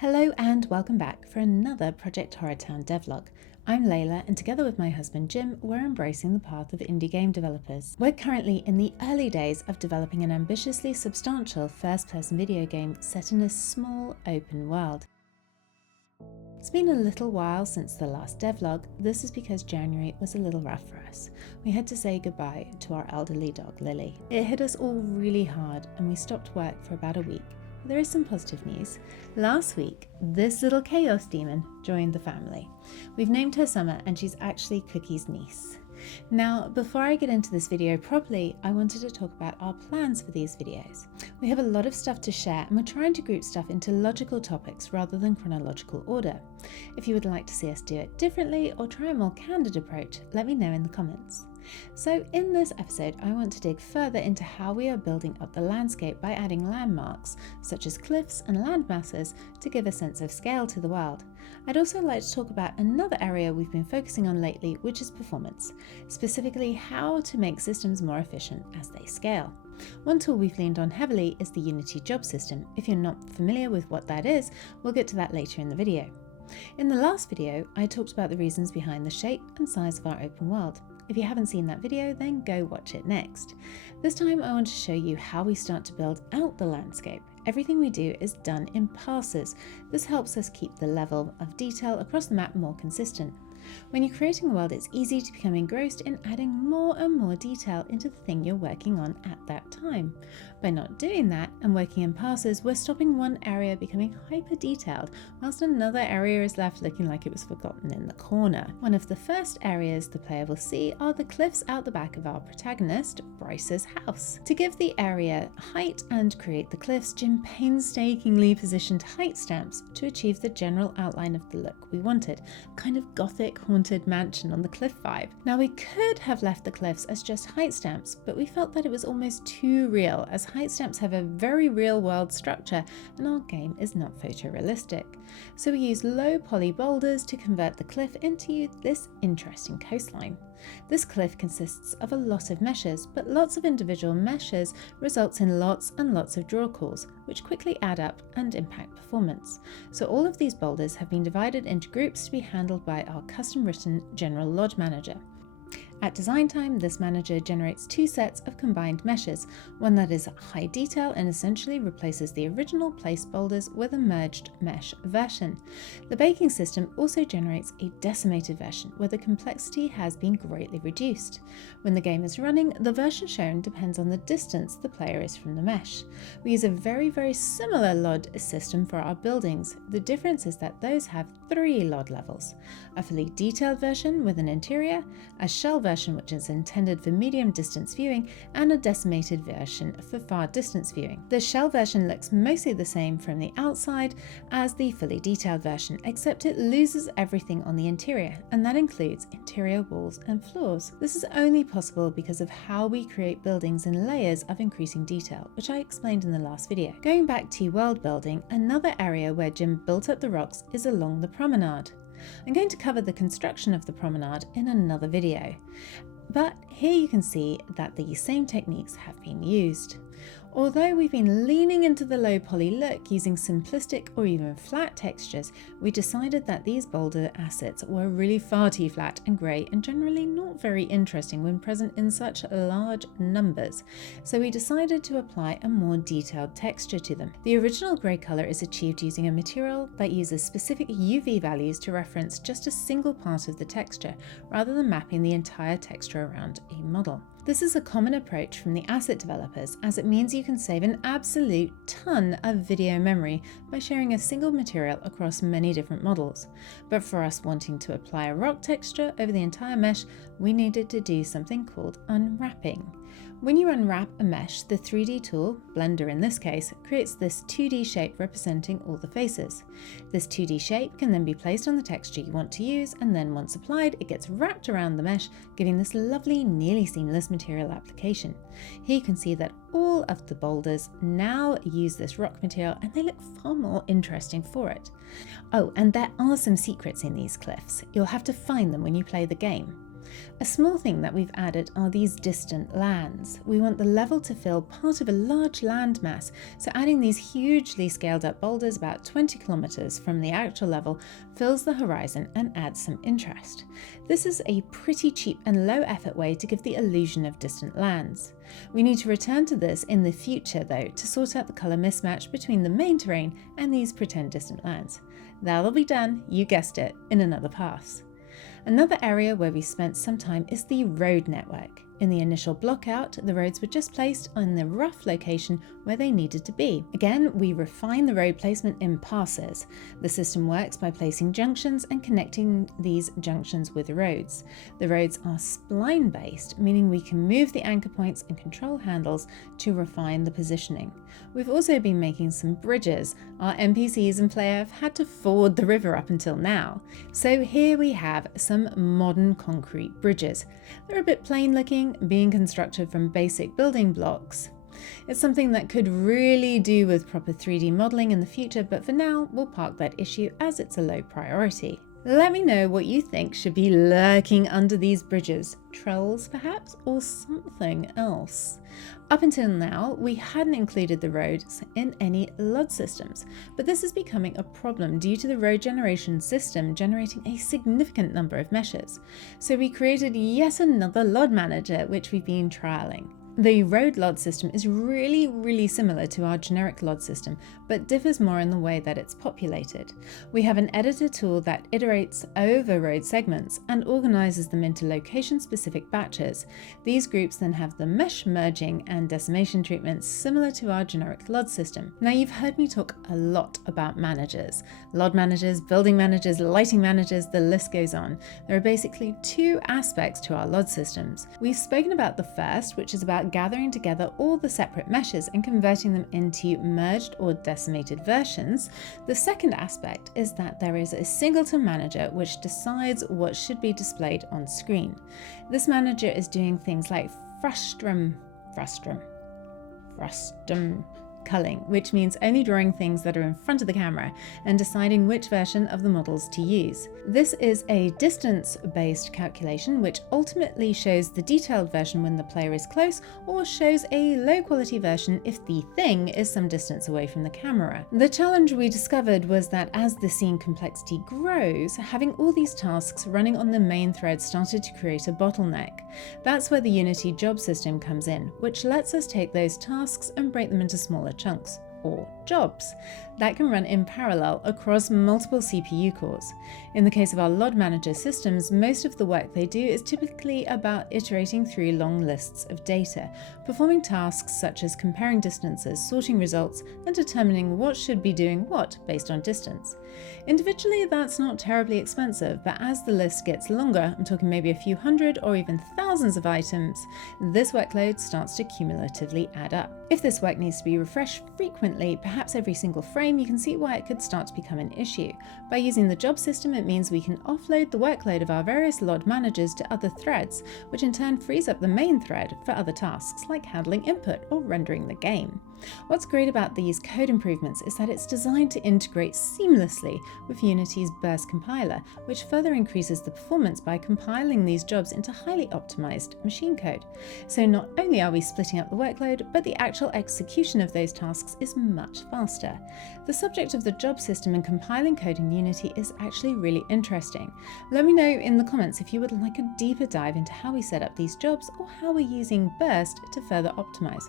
Hello and welcome back for another Project HorrorTown devlog. I'm Layla, and together with my husband Jim, we're embracing the path of indie game developers. We're currently in the early days of developing an ambitiously substantial first-person video game set in a small, open world. It's been a little while since the last devlog. This is because January was a little rough for us. We had to say goodbye to our elderly dog Lily. It hit us all really hard and we stopped work for about a week. There is some positive news. Last week, this little chaos demon joined the family. We've named her Summer and she's actually Cookie's niece. Now, before I get into this video properly, I wanted to talk about our plans for these videos. We have a lot of stuff to share and we're trying to group stuff into logical topics rather than chronological order. If you would like to see us do it differently or try a more candid approach, let me know in the comments. So in this episode, I want to dig further into how we are building up the landscape by adding landmarks, such as cliffs and landmasses, to give a sense of scale to the world. I'd also like to talk about another area we've been focusing on lately, which is performance, specifically how to make systems more efficient as they scale. One tool we've leaned on heavily is the Unity job system. If you're not familiar with what that is, we'll get to that later in the video. In the last video, I talked about the reasons behind the shape and size of our open world. If you haven't seen that video, then go watch it next. This time I want to show you how we start to build out the landscape. Everything we do is done in passes. This helps us keep the level of detail across the map more consistent. When you're creating a world, it's easy to become engrossed in adding more and more detail into the thing you're working on at that time. By not doing that and working in passes, we're stopping one area becoming hyper detailed, whilst another area is left looking like it was forgotten in the corner. One of the first areas the player will see are the cliffs out the back of our protagonist, Bryce's house. To give the area height and create the cliffs, Jim painstakingly positioned height stamps to achieve the general outline of the look we wanted, kind of gothic haunted mansion on the cliff vibe. Now, we could have left the cliffs as just height stamps, but we felt that it was almost too real, as height stamps have a very real world structure and our game is not photorealistic. So we used low poly boulders to convert the cliff into this interesting coastline. This cliff consists of a lot of meshes, but lots of individual meshes results in lots and lots of draw calls, which quickly add up and impact performance. So all of these boulders have been divided into groups to be handled by our custom-written general lodge manager. At design time, this manager generates two sets of combined meshes, one that is high detail and essentially replaces the original placed boulders with a merged mesh version. The baking system also generates a decimated version where the complexity has been greatly reduced. When the game is running, the version shown depends on the distance the player is from the mesh. We use a very similar LOD system for our buildings. The difference is that those have 3 LOD levels: a fully detailed version with an interior, a shell version which is intended for medium distance viewing, and a decimated version for far distance viewing. The shell version looks mostly the same from the outside as the fully detailed version, except it loses everything on the interior, and that includes interior walls and floors. This is only possible because of how we create buildings in layers of increasing detail, which I explained in the last video. Going back to world building, another area where Jim built up the rocks is along the promenade. I'm going to cover the construction of the promenade in another video, but here you can see that the same techniques have been used. Although we've been leaning into the low poly look using simplistic or even flat textures, we decided that these boulder assets were really far too flat and grey and generally not very interesting when present in such large numbers. So we decided to apply a more detailed texture to them. The original grey colour is achieved using a material that uses specific UV values to reference just a single part of the texture, rather than mapping the entire texture around a model. This is a common approach from the asset developers, as it means you can save an absolute ton of video memory by sharing a single material across many different models. But for us wanting to apply a rock texture over the entire mesh, we needed to do something called unwrapping. When you unwrap a mesh, the 3D tool, Blender in this case, creates this 2D shape representing all the faces. This 2D shape can then be placed on the texture you want to use, and then once applied, it gets wrapped around the mesh, giving this lovely, nearly seamless material application. Here you can see that all of the boulders now use this rock material, and they look far more interesting for it. Oh, and there are some secrets in these cliffs. You'll have to find them when you play the game. A small thing that we've added are these distant lands. We want the level to feel part of a large landmass, so adding these hugely scaled up boulders about 20 kilometers from the actual level fills the horizon and adds some interest. This is a pretty cheap and low effort way to give the illusion of distant lands. We need to return to this in the future though to sort out the colour mismatch between the main terrain and these pretend distant lands. That'll be done, you guessed it, in another pass. Another area where we spent some time is the road network. In the initial block out, the roads were just placed on the rough location where they needed to be. Again, we refine the road placement in passes. The system works by placing junctions and connecting these junctions with roads. The roads are spline based, meaning we can move the anchor points and control handles to refine the positioning. We've also been making some bridges. Our NPCs and player have had to ford the river up until now. So here we have some modern concrete bridges. They're a bit plain looking, being constructed from basic building blocks. It's something that could really do with proper 3D modeling in the future, but for now we'll park that issue as it's a low priority. Let me know what you think should be lurking under these bridges. Trolls perhaps, or something else? Up until now, we hadn't included the roads in any LOD systems, but this is becoming a problem due to the road generation system generating a significant number of meshes. So we created yet another LOD manager, which we've been trialing. The road LOD system is really similar to our generic LOD system, but differs more in the way that it's populated. We have an editor tool that iterates over road segments and organizes them into location-specific batches. These groups then have the mesh merging and decimation treatments similar to our generic LOD system. Now, you've heard me talk a lot about managers. LOD managers, building managers, lighting managers, the list goes on. There are basically two aspects to our LOD systems. We've spoken about the first, which is about gathering together all the separate meshes and converting them into merged or decimated versions. The second aspect is that there is a singleton manager which decides what should be displayed on screen. This manager is doing things like frustum culling, which means only drawing things that are in front of the camera and deciding which version of the models to use. This is a distance-based calculation which ultimately shows the detailed version when the player is close, or shows a low-quality version if the thing is some distance away from the camera. The challenge we discovered was that as the scene complexity grows, having all these tasks running on the main thread started to create a bottleneck. That's where the Unity job system comes in, which lets us take those tasks and break them into smaller chunks, or jobs, that can run in parallel across multiple CPU cores. In the case of our LOD manager systems, most of the work they do is typically about iterating through long lists of data, performing tasks such as comparing distances, sorting results, and determining what should be doing what based on distance. Individually, that's not terribly expensive, but as the list gets longer, I'm talking maybe a few hundred or even thousands of items, this workload starts to cumulatively add up. If this work needs to be refreshed frequently, perhaps every single frame, you can see why it could start to become an issue. By using the job system, it means we can offload the workload of our various LOD managers to other threads, which in turn frees up the main thread for other tasks like handling input or rendering the game. What's great about these code improvements is that it's designed to integrate seamlessly with Unity's Burst compiler, which further increases the performance by compiling these jobs into highly optimized machine code. So not only are we splitting up the workload, but the actual execution of those tasks is much faster. The subject of the job system and compiling code in Unity is actually really interesting. Let me know in the comments if you would like a deeper dive into how we set up these jobs or how we're using Burst to further optimize.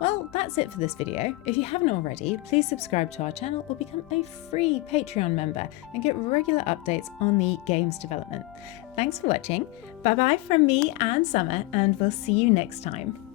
Well, that's it for this video. If you haven't already, please subscribe to our channel or become a free Patreon member and get regular updates on the game's development. Thanks for watching. Bye bye from me and Summer, and we'll see you next time.